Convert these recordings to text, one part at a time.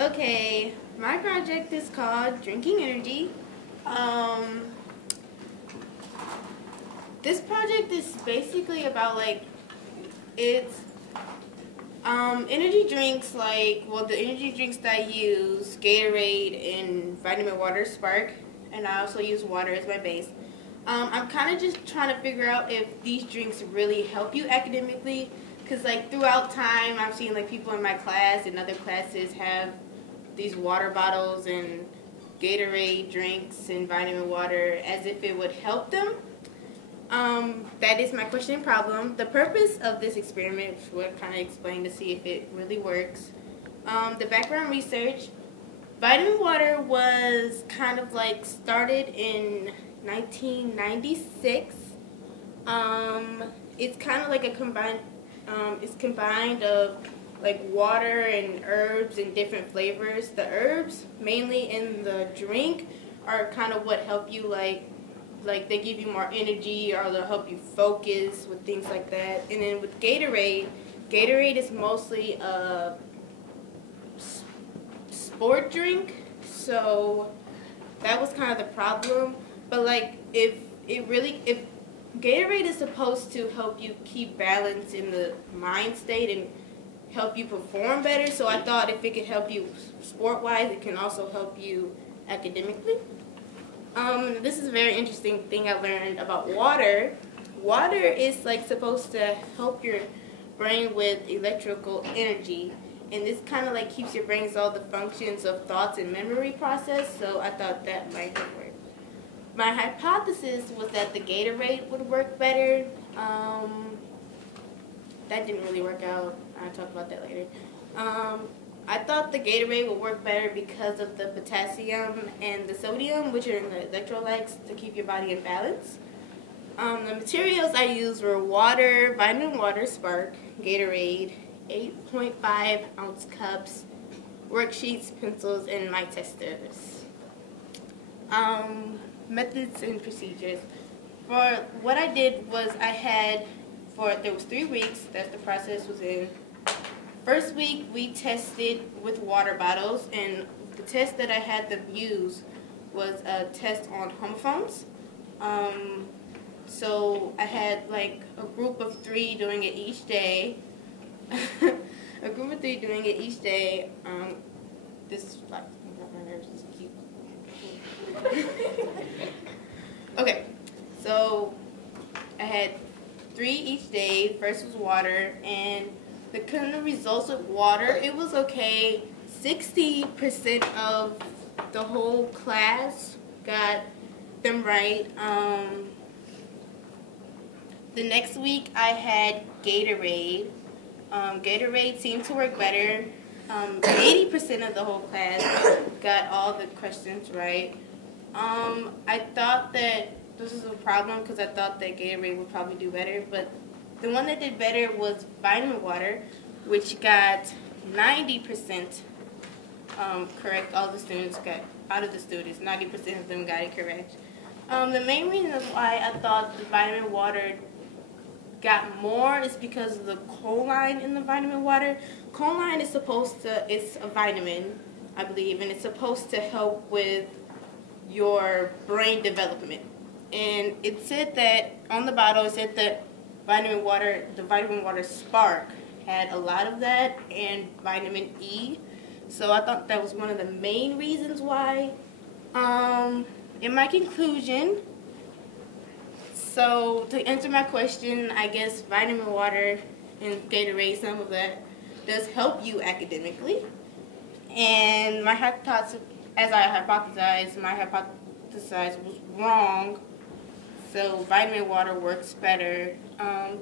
Okay, my project is called Drinking Energy. Um, this project is basically about it's energy drinks the energy drinks that I use, Gatorade and vitamin water Spark, and I also use water as my base. I'm kind of just trying to figure out if these drinks really help you academically, because throughout time I've seen people in my class and other classes have these water bottles and Gatorade drinks and vitamin water as if it would help them. That is my question and problem. The purpose of this experiment was kind of explain to see if it really works. The background research, vitamin water was kind of started in 1996. It's kind of like a combined, it's combined of water and herbs and different flavors. The herbs, mainly in the drink, are kind of what help you they give you more energy or they'll help you focus with things like that. And then with Gatorade, Gatorade is mostly a sport drink, so that was kind of the problem. But if Gatorade is supposed to help you keep balance in the mind state and help you perform better, so I thought if it could help you sport-wise, it can also help you academically. This is a very interesting thing I learned about water. Water is supposed to help your brain with electrical energy, and this kind of keeps your brain's all the functions of thoughts and memory process, so I thought that might work. My hypothesis was that the Gatorade would work better. That didn't really work out. I'll talk about that later. I thought the Gatorade would work better because of the potassium and the sodium, which are in the electrolytes to keep your body in balance. The materials I used were water, vitamin water Spark, Gatorade, 8.5 ounce cups, worksheets, pencils, and my testers. Methods and procedures. For what I did was there was 3 weeks that the process was in. First week we tested with water bottles, and the test that I had them use was a test on homophones. So I had a group of 3 doing it each day. A group of 3 doing it each day. This is my nerves just keep. Okay, so I had 3 each day. First was water, and the kind of results with water, it was okay. 60% of the whole class got them right. The next week I had Gatorade. Gatorade seemed to work better. 80% of the whole class got all the questions right. I thought that this was a problem because I thought that Gatorade would probably do better, but the one that did better was vitamin water, which got 90% correct. All the students got, out of the students, 90% of them got it correct. The main reason why I thought the vitamin water got more is because of the choline in the vitamin water. Choline is it's a vitamin, I believe, and it's supposed to help with your brain development. And it said that, on the bottle, it said that the vitamin water Spark had a lot of that, and vitamin E. So I thought that was one of the main reasons why. In my conclusion, so to answer my question, I guess vitamin water and Gatorade, some of that, does help you academically. And my hypothesis, as I hypothesized, my hypothesis was wrong. So vitamin water works better.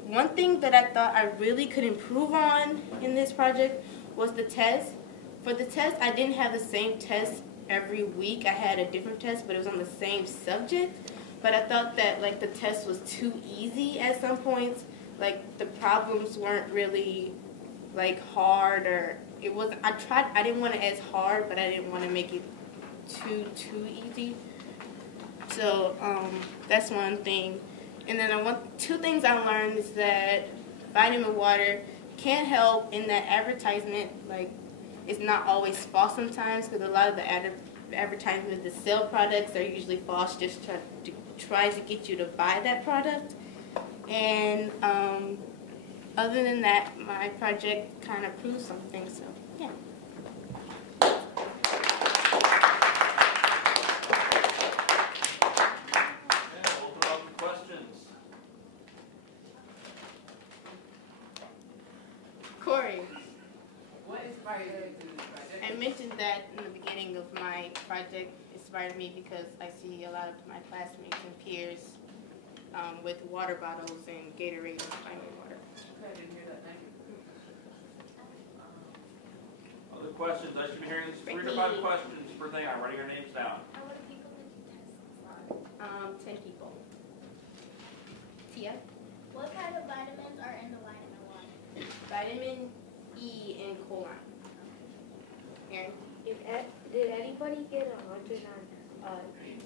One thing that I thought I really could improve on in this project was the test. For the test, I didn't have the same test every week. I had a different test, but it was on the same subject. But I thought that the test was too easy at some points. The problems weren't really hard, or it was. I didn't want it as hard, but I didn't want to make it too easy. So that's one thing. And then 2 things I learned is that vitamin water can help in that advertisement. it's not always false sometimes, because a lot of the advertisements that sell products are usually false, just try to get you to buy that product. And other than that, my project kind of proves something, so yeah. Corey. What inspired you to do this project? I mentioned that in the beginning of my project. Inspired me because I see a lot of my classmates and peers with water bottles and Gatorade and vitamin water. Okay, I didn't hear that. Thank you. Other questions? I should be hearing 3 to 5 questions per thing. I'm writing your names down. How many people did you test? 10 people. Tia? What kind of vitamins are in the vitamin water? Vitamin E and choline. Aaron? Did anybody get 100 on each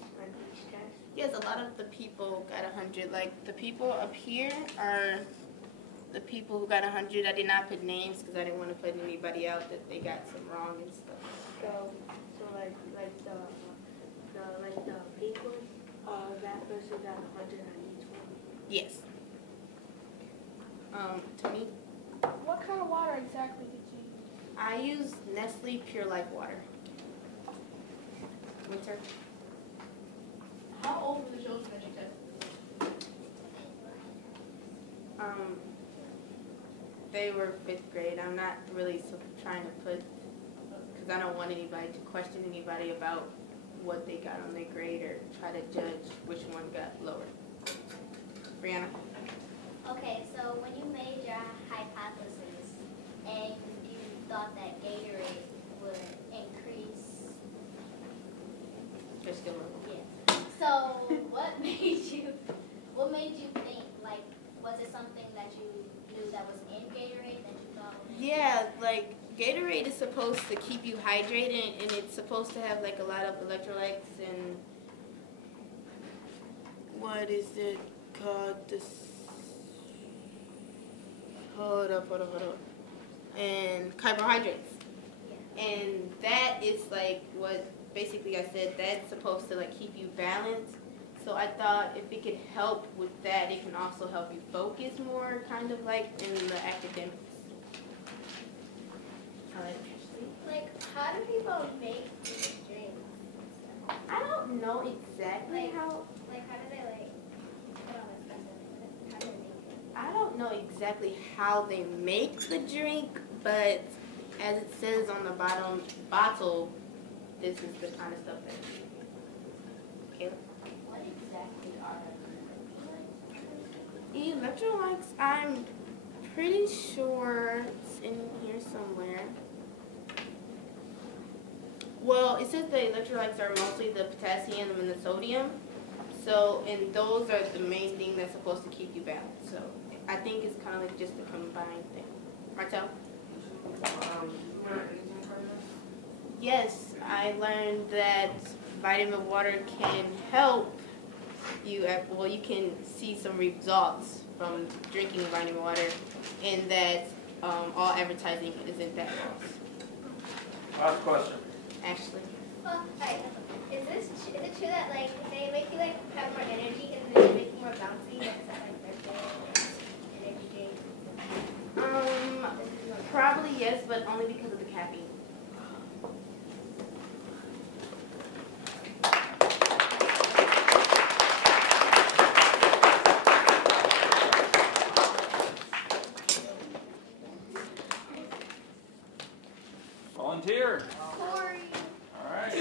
test? Yes, a lot of the people got 100. Like, the people up here are the people who got 100. I did not put names because I didn't want to put anybody out that they got some wrong and stuff. So like the people, that person got 100 on each one. Yes. Tony? What kind of water exactly did you use? I use Nestle Pure Life water. Winter? How old were the children that you tested? They were 5th grade. I'm not really trying to put, because I don't want anybody to question anybody about what they got on their grade or try to judge which one got lower. Brianna? Okay, so when you made your hypothesis and you thought that Gatorade would increase, Just a little. yeah. So what made you think, like, was it something that you knew that was in Gatorade that you thought would Yeah, like Gatorade is supposed to keep you hydrated, and it's supposed to have like a lot of electrolytes and what is it called? This. Hold up. And carbohydrates. Yeah. And that is like what basically I said, that's supposed to like keep you balanced. So I thought if it could help with that, it can also help you focus more, kind of like in the academics. Like, how do people make these drinks? I don't know exactly Like, how. Like, how do they, like, put all this stuff in it? How do they make it? I don't know exactly how they make the drink, but as it says on the bottle, this is the kind of stuff that it's making. Caleb? What exactly are Electrolytes, I'm pretty sure it's in here somewhere. Well, it says the electrolytes are mostly the potassium and the sodium. So, and those are the main thing that's supposed to keep you balanced. So, I think it's kind of like just a combined thing. Martel? Yes, I learned that vitamin water can help you, well, you can see some results from drinking vitamin water, and that all advertising isn't that false. Last question. Actually. Well, alright, is it true that, like, they make you, like, have more energy and they make you more bouncy, like, stuff like that, energy drinks? Probably yes, but only because of the caffeine. Volunteer. Corey. All right.